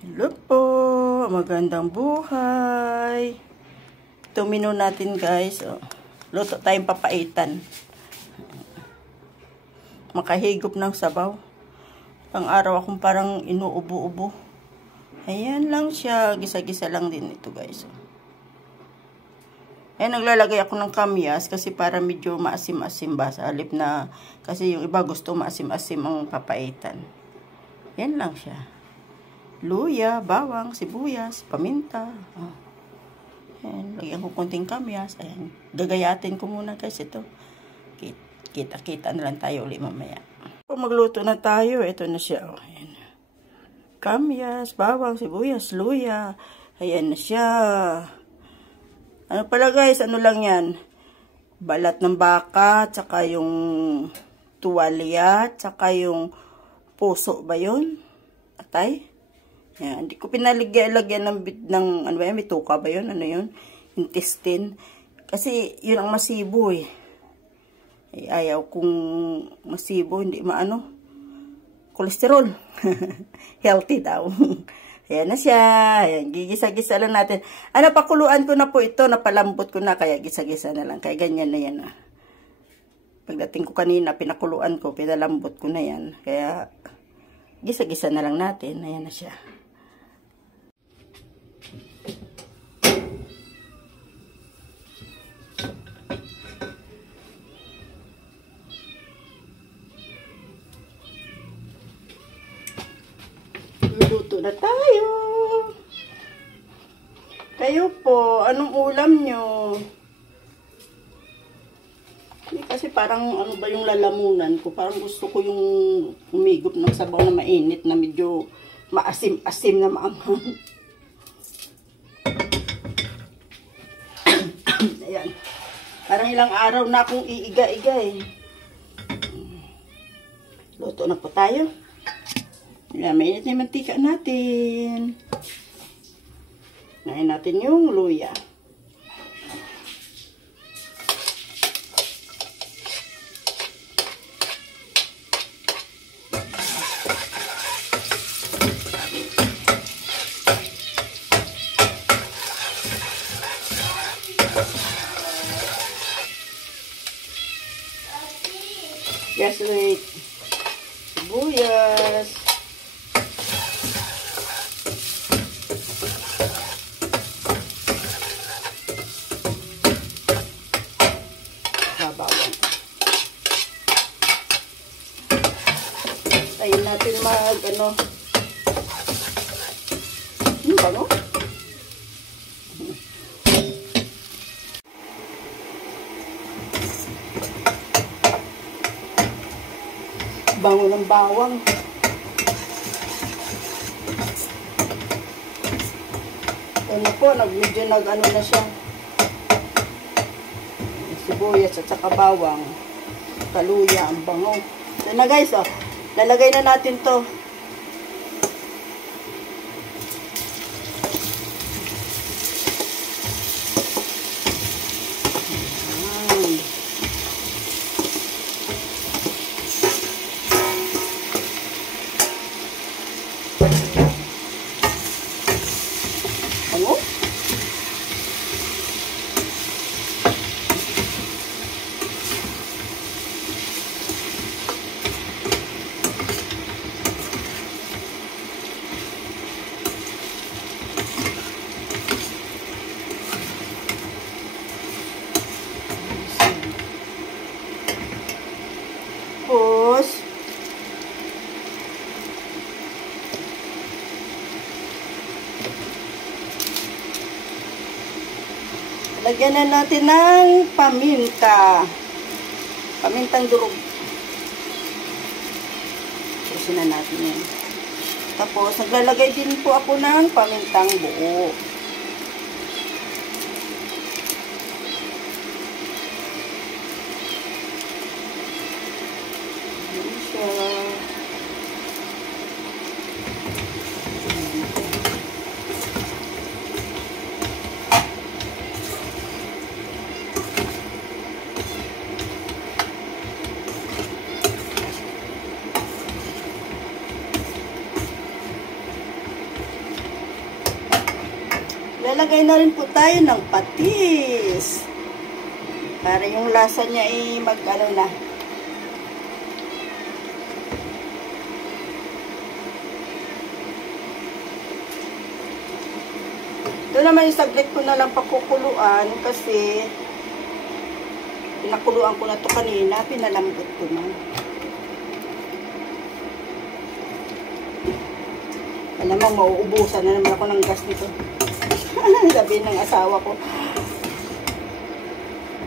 Hello po, magandang buhay. Ito menu natin guys. Oh. Luto tayong papaitan. Makahigop ng sabaw. Pang araw akong parang inuubo-ubo. Ayan lang siya. Gisa-gisa lang din ito guys. Ayan, naglalagay ako ng kamyas kasi para medyo maasim-asim ba sa halip na kasi yung iba gusto maasim-asim ang papaitan. Ayan lang siya. Luya, bawang, sibuyas, paminta. Oh. Ayan, lagyan ko konting kamyas. Ayan, gagayatin ko muna guys ito. Kita-kita na lang tayo ulit mamaya. Kung magluto na tayo, ito na siya. Oh. Ayan. Kamyas, bawang, sibuyas, luya. Ayan na siya. Ano pala guys, ano lang yan? Balat ng baka, tsaka yung tuwalya, tsaka yung puso ba yun? Atay? Yan, hindi ko pinaligyan ng ano ba yan, bituka ba yun? Ano yun? Intestine. Kasi yun ang masibo eh. Ayaw kong masibo, hindi maano. Kolesterol. Healthy daw. Ayan na siya. Ayan, gigisa-gisa lang natin. Ano, pakuluan ko na po ito. Napalambot ko na, kaya gisa-gisa na lang. Kaya ganyan na yan. Pagdating ko kanina, pinakuluan ko, pinalambot ko na yan. Kaya gisa-gisa na lang natin. Ayan na siya. Luto na tayo. Kayo po, anong ulam nyo? Kasi parang ano ba yung lalamunan ko? Parang gusto ko yung umigop ng sabaw na mainit na medyo maasim-asim na maanghang. Ayan. Parang ilang araw na akong iiga-iga eh. Luto na po tayo. Ayan, mainit na yung mantika natin. Ngayon natin yung luya. Yes, wait. Sibuyas. Bawang. Tayin natin ano. Bango. Bango ng bawang. Ano po, medyo nag-ano na siya. Sibuyas at saka bawang. Kaluya, ang bango. So na guys, oh, lalagay na natin to. Bango. Tapos, lagyan na natin ng paminta. Pamintang durog. Pusin na natin yan. Tapos, naglalagay din po ako ng pamintang buo. Maglalagay na rin po tayo ng patis. Para yung lasa niya ay mag-ano na. Doon naman yung saglit ko na lang pakukuluan kasi pinakuluan ko na to kanina, pinalambot ko na. Alamang mauubusan na naman ako ng gas nito. Sabi ng asawa ko,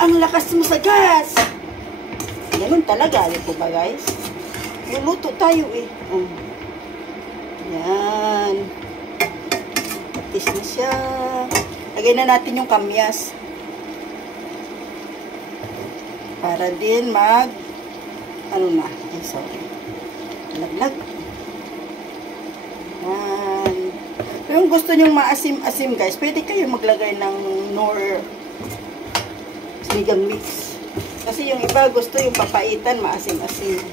ang lakas mo sa gas! Ganun talaga, di po ba guys? Luluto tayo eh. Yan. Patis na siya. Lagay na natin yung kamyas. Para din ano na. Ay, sorry. Laglag. Yan. Kung gusto nyong maasim-asim guys, pwede kayo maglagay ng nor sinigang mix. Kasi yung iba gusto yung papaitan, maasim-asim.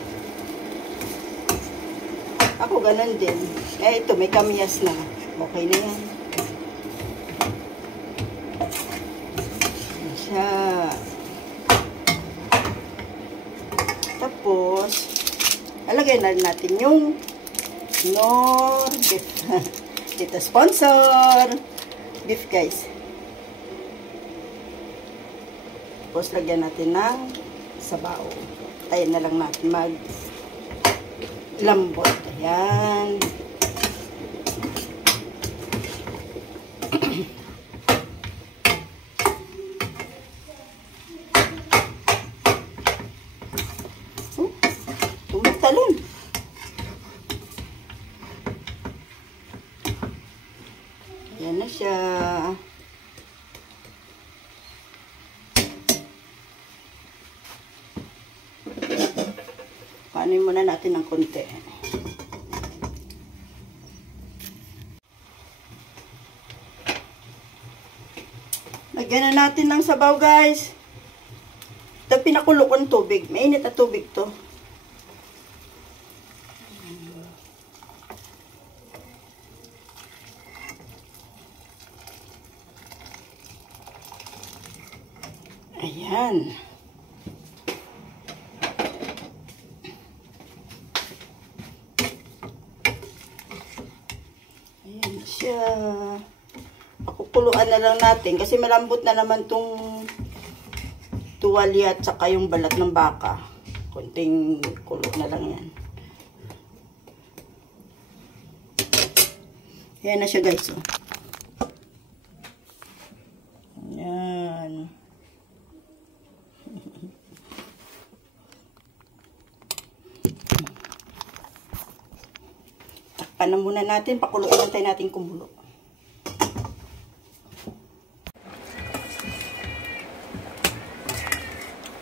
Ako ganun din. Eh, ito, may kamyas na. Okay na yan. Yan siya. Tapos, alagay na natin yung nor beef. Dito, sponsor. Beef, guys. Tapos, lagyan natin ng sabaw. Tayo na lang natin lambot. Ayan. Tumatalon. Ayan na siya. Paanoy muna natin ng konti. Lagyan na natin ng sabaw, guys. Ito, pinakulo ko ng tubig. Mainit na tubig to. Ayan. Ayan siya. Pakukuluan na lang natin kasi malambot na naman tong tuwalya at saka yung balat ng baka. Konting kulo na lang yan. Ayan na siya, guys. Oh. Ayan. Takpan na muna natin. Pakuluan lang tayo natin kumulo.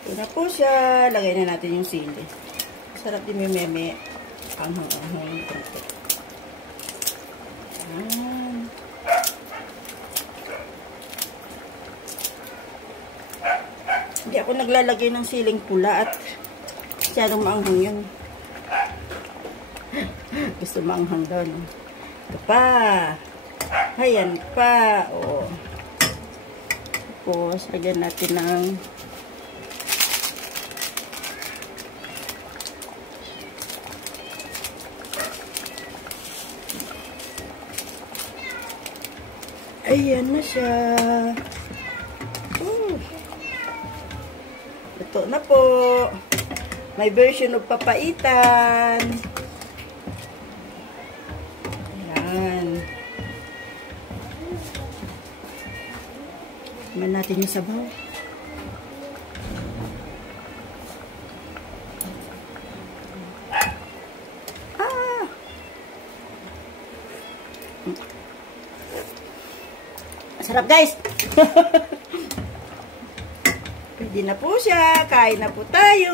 Ito na po siya. Lagay na natin yung sili. Sarap din yung meme. Anghang-anghang. Ayan. Hindi ako naglalagay ng siling pula at masyadong maanghang yun. Gusto maanghang daw. No? Ito pa. Ayan pa. O. Tapos, lagyan natin ng ayan na siya. Ito na po. May version of papaitan. Ayan. Naman natin yung sabaw. Sarap, guys. Pwede na po siya. Kain na po tayo.